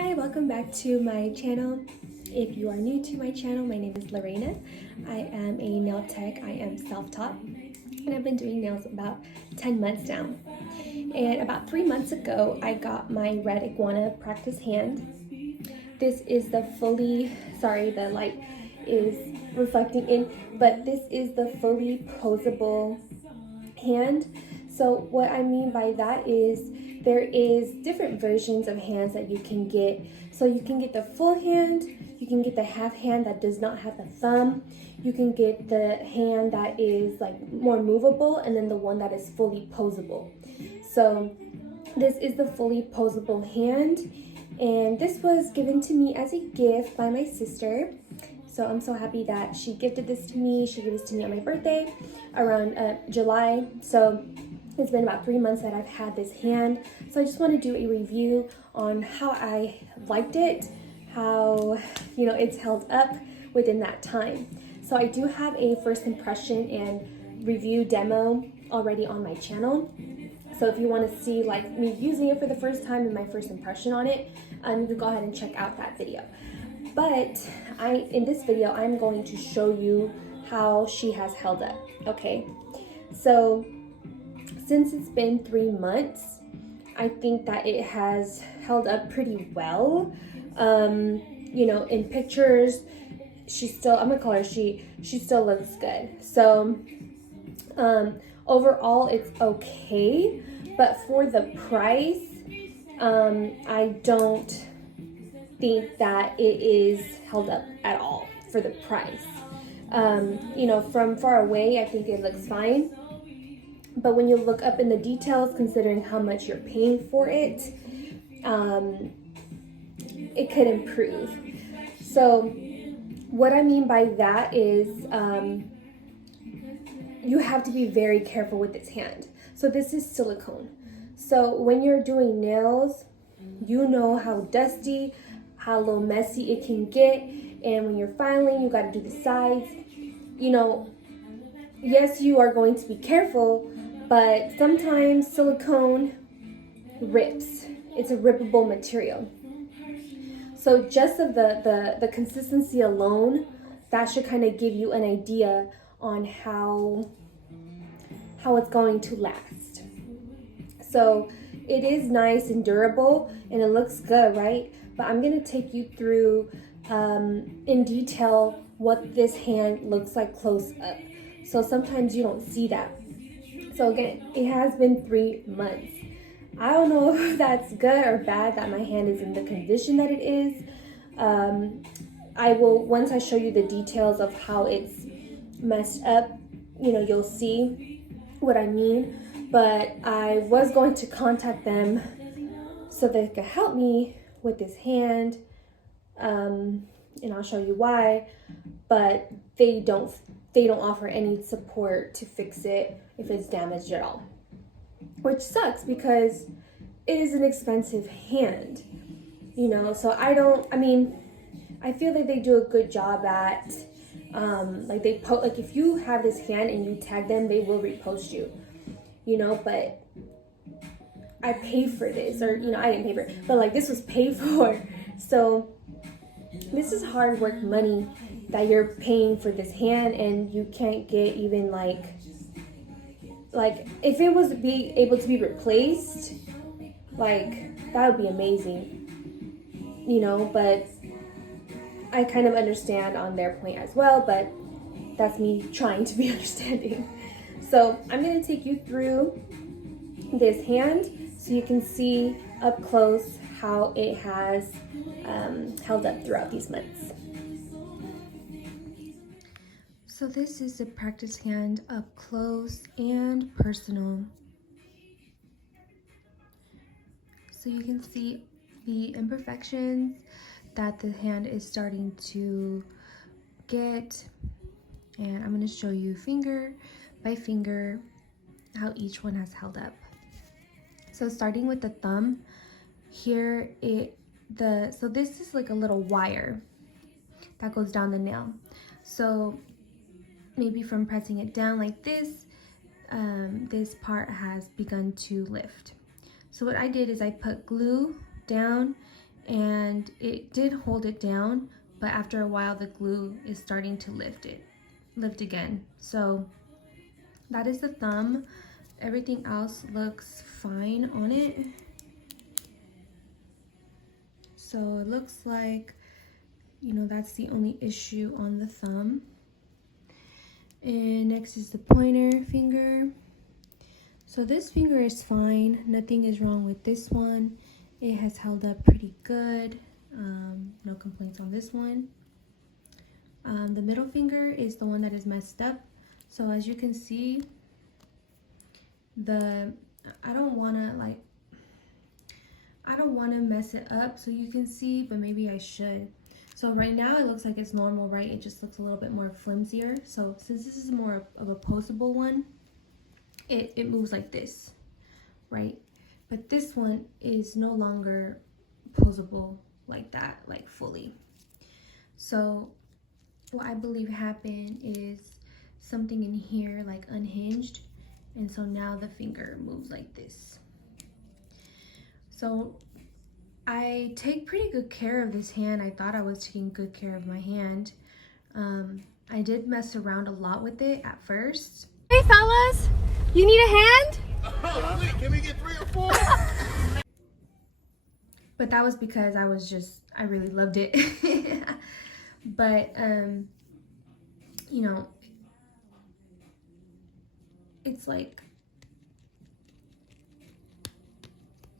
Hi, welcome back to my channel. If you are new to my channel, my name is Lorena. I am a nail tech. I am self-taught and I've been doing nails about 10 months now. And about 3 months ago, I got my red Iguana practice hand. This is the the light is reflecting in, but this is the fully posable hand. So what I mean by that is there is different versions of hands that you can get. So you can get the full hand, you can get the half hand that does not have the thumb, you can get the hand that is like more movable, and then the one that is fully posable. So this is the fully posable hand, and this was given to me as a gift by my sister. So I'm so happy that she gifted this to me. She gave this to me on my birthday around July. So it's been about 3 months that I've had this hand. So I just want to do a review on how I liked it, how it's held up within that time. So I do have a first impression and review demo already on my channel. So if you want to see like me using it for the first time and my first impression on it, you can go ahead and check out that video. But in this video, I'm going to show you how she has held up, okay? So since it's been 3 months, I think that it has held up pretty well. In pictures, I'm gonna call her she still looks good. So overall, it's okay, but for the price, I don't think that it is held up at all for the price. From far away, I think it looks fine. But when you look up in the details, considering how much you're paying for it, it could improve. So what I mean by that is you have to be very careful with this hand. So this is silicone. So when you're doing nails, you know how dusty, how a little messy it can get. And when you're filing, you got to do the sides. Yes, you are going to be careful, but sometimes silicone rips. It's a rippable material. So just of the consistency alone, that should kind of give you an idea on how it's going to last. So it is nice and durable and it looks good, right? But I'm going to take you through in detail what this hand looks like close up. So sometimes you don't see that. So again, it has been 3 months. I don't know if that's good or bad that my hand is in the condition that it is. I will, once I show you the details of how it's messed up, you'll see what I mean. But I was going to contact them so they could help me with this hand, and I'll show you why. But they don't offer any support to fix it if it's damaged at all, which sucks because it is an expensive hand, So I feel like they do a good job at if you have this hand and you tag them, they will repost you, but I paid for this, or I didn't pay for it, but this was paid for. So this is hard work money that you're paying for this hand, and you can't get even like if it was able to be replaced, that would be amazing, but I kind of understand on their point as well, but that's me trying to be understanding. So I'm going to take you through this hand so you can see up close how it has held up throughout these months. So this is the practice hand up close and personal. So you can see the imperfections that the hand is starting to get, and I'm going to show you finger by finger how each one has held up. So starting with the thumb, here so this is like a little wire that goes down the nail. So maybe from pressing it down like this, this part has begun to lift. So what I did is I put glue down and it did hold it down, but after a while the glue is starting to lift again. So that is the thumb. Everything else looks fine on it. So it looks like, you know, that's the only issue on the thumb. And next is the pointer finger. So this finger is fine. Nothing is wrong with this one. It has held up pretty good. No complaints on this one. The middle finger is the one that is messed up. So as you can see, I don't want to mess it up so you can see, but maybe I should. So right now it looks like it's normal, right? It just looks a little bit more flimsier. So since this is more of a posable one, it moves like this, right? But this one is no longer posable like that, like fully. So what I believe happened is something in here like unhinged, and so now the finger moves like this. So I take pretty good care of this hand. I thought I was taking good care of my hand. I did mess around a lot with it at first. Hey fellas, you need a hand? Oh, wait, can we get 3 or 4? But that was because I really loved it. But, you know, it's like,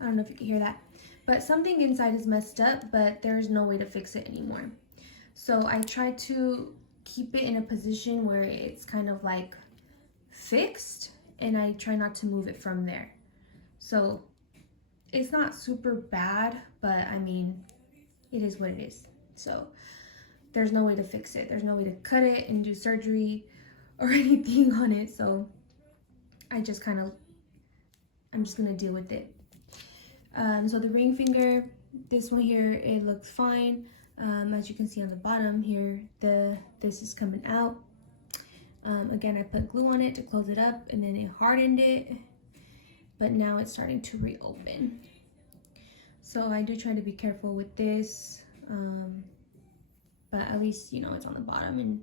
I don't know if you can hear that, but something inside is messed up, but there's no way to fix it anymore. So I try to keep it in a position where it's kind of like fixed, and I try not to move it from there. So it's not super bad, but I mean, it is what it is. So there's no way to fix it. There's no way to cut it and do surgery or anything on it. So I'm just gonna deal with it. So the ring finger, this one here, it looks fine. As you can see on the bottom here, this is coming out. Again, I put glue on it to close it up, and then it hardened it, but now it's starting to reopen. So I do try to be careful with this, but at least, you know, it's on the bottom and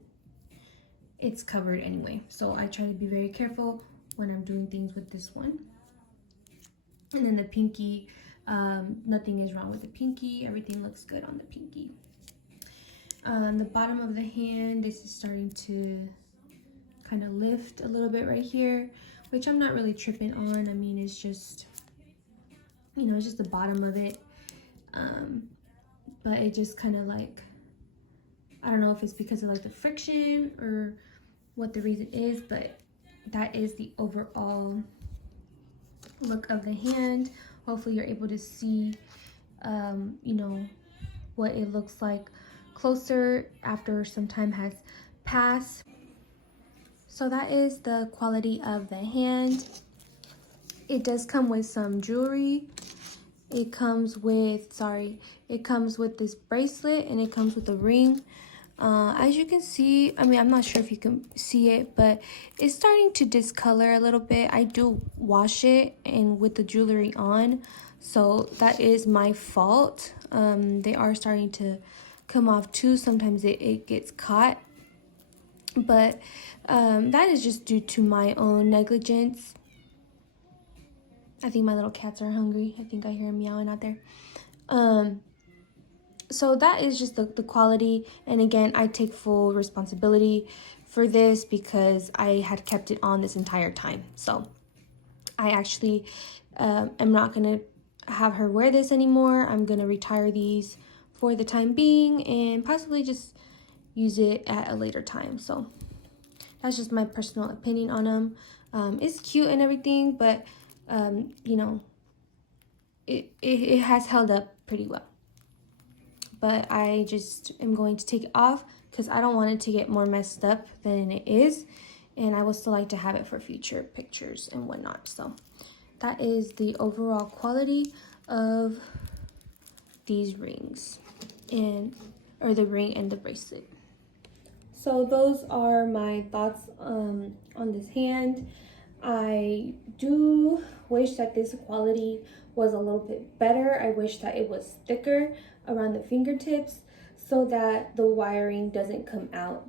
it's covered anyway. So I try to be very careful when I'm doing things with this one. And then the pinky, nothing is wrong with the pinky. Everything looks good on the pinky. The bottom of the hand, this is starting to kind of lift a little bit right here, which I'm not really tripping on. I mean, it's just, you know, it's just the bottom of it. But it just kind of like, I don't know if it's because of like the friction or what the reason is, but that is the overall look of the hand. Hopefully you're able to see, you know, what it looks like closer after some time has passed. So that is the quality of the hand. It does come with some jewelry. It comes with, it comes with this bracelet, and it comes with a ring. As you can see, I mean, I'm not sure if you can see it, but it's starting to discolor a little bit. I do wash it and with the jewelry on, so that is my fault. They are starting to come off too. Sometimes it gets caught, but that is just due to my own negligence. I think my little cats are hungry. I think I hear them meowing out there. So that is just the quality. And again, I take full responsibility for this because I had kept it on this entire time. So I actually am not going to have her wear this anymore. I'm going to retire these for the time being and possibly just use it at a later time. So that's just my personal opinion on them. It's cute and everything, but you know, it has held up pretty well. But I just am going to take it off because I don't want it to get more messed up than it is, and I would still like to have it for future pictures and whatnot. So that is the overall quality of these rings, or the ring and the bracelet. So those are my thoughts on this hand. I do wish that this quality was a little bit better. I wish that it was thicker around the fingertips so that the wiring doesn't come out.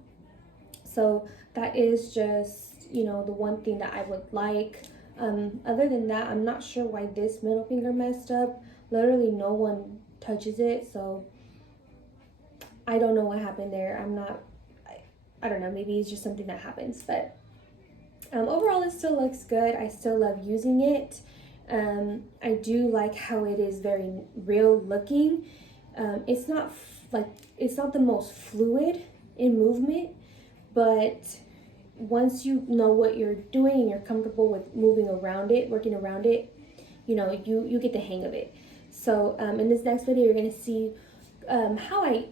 So that is just, you know, the one thing that I would like. Other than that, I'm not sure why this middle finger messed up. Literally no one touches it, so I don't know what happened there. I don't know, maybe it's just something that happens, but overall it still looks good. I still love using it. I do like how it is very real looking. It's not it's not the most fluid in movement, but once you know what you're doing and you're comfortable with moving around it, working around it, you know, you get the hang of it. So in this next video, you're gonna see how I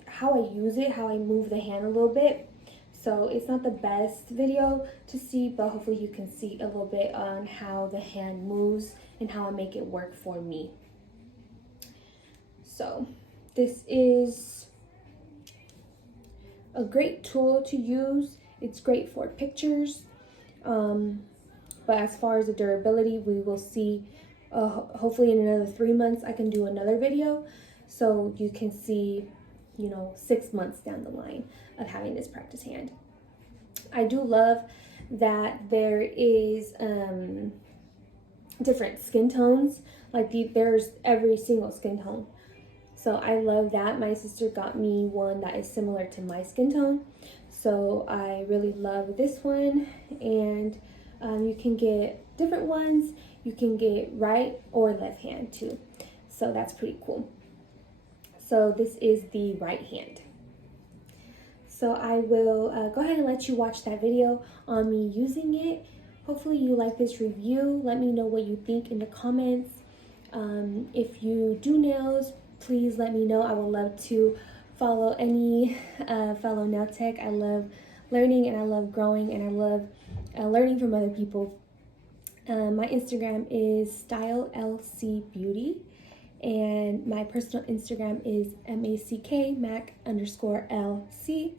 use it, how I move the hand a little bit. So it's not the best video to see, but hopefully you can see a little bit on how the hand moves and how I make it work for me. So this is a great tool to use. It's great for pictures, but as far as the durability, we will see. Hopefully in another 3 months I can do another video so you can see, you know, 6 months down the line of having this practice hand. I do love that there is different skin tones, like there's every single skin tone. So I love that. My sister got me one that is similar to my skin tone, so I really love this one. And you can get different ones. You can get right or left hand too, so that's pretty cool. So this is the right hand. So I will go ahead and let you watch that video on me using it. Hopefully you like this review. Let me know what you think in the comments. If you do nails, please let me know. I would love to follow any fellow nail tech. I love learning and I love growing and I love learning from other people. My Instagram is stylelcbeauty and my personal Instagram is mack_lc.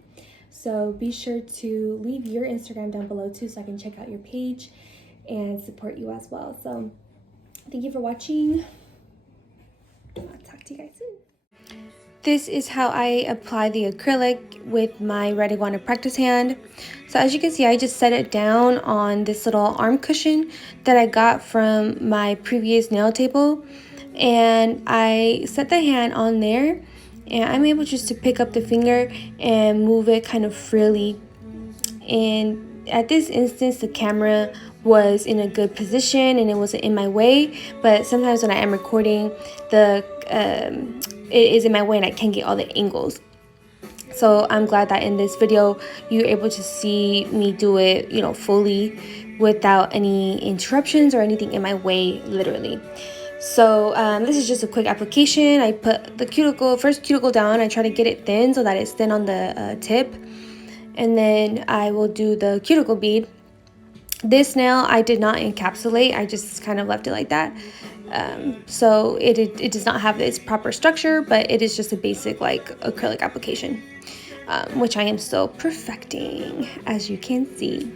So be sure to leave your Instagram down below too, so I can check out your page and support you as well. So thank you for watching. I'll talk to you guys soon. This is how I apply the acrylic with my Red Iguana practice hand. So as you can see, I just set it down on this little arm cushion that I got from my previous nail table. And I set the hand on there, and I'm able just to pick up the finger and move it kind of freely. And at this instance, the camera was in a good position and it wasn't in my way, but sometimes when I am recording, it is in my way and I can't get all the angles. So I'm glad that in this video you're able to see me do it, you know, fully without any interruptions or anything in my way, literally. So this is just a quick application. I put the first cuticle down. I try to get it thin so that it's thin on the tip, and then I will do the cuticle bead. This nail I did not encapsulate. I just kind of left it like that. So it does not have its proper structure, but it is just a basic like acrylic application, which I am still perfecting, as you can see.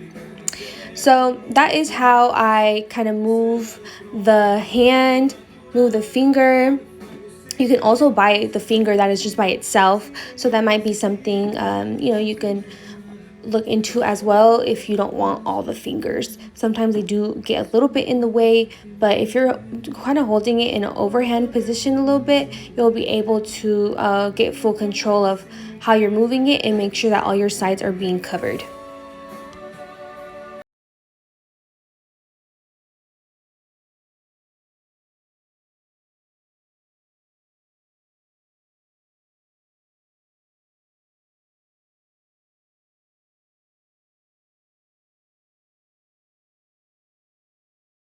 So that is how I kind of move the hand, move the finger. You can also buy the finger that is just by itself, so that might be something you know, you can look into as well if you don't want all the fingers. Sometimes they do get a little bit in the way, but if you're kind of holding it in an overhand position a little bit, you'll be able to get full control of how you're moving it and make sure that all your sides are being covered.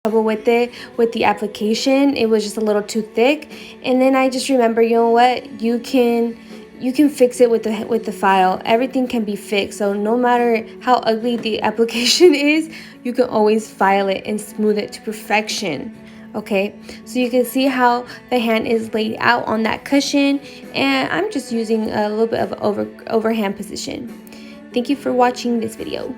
With it, with the application, it was just a little too thick, and then I just remember, you know what, you can fix it with the file. Everything can be fixed, so no matter how ugly the application is, you can always file it and smooth it to perfection. Okay, so you can see how the hand is laid out on that cushion, and I'm just using a little bit of overhand position. Thank you for watching this video.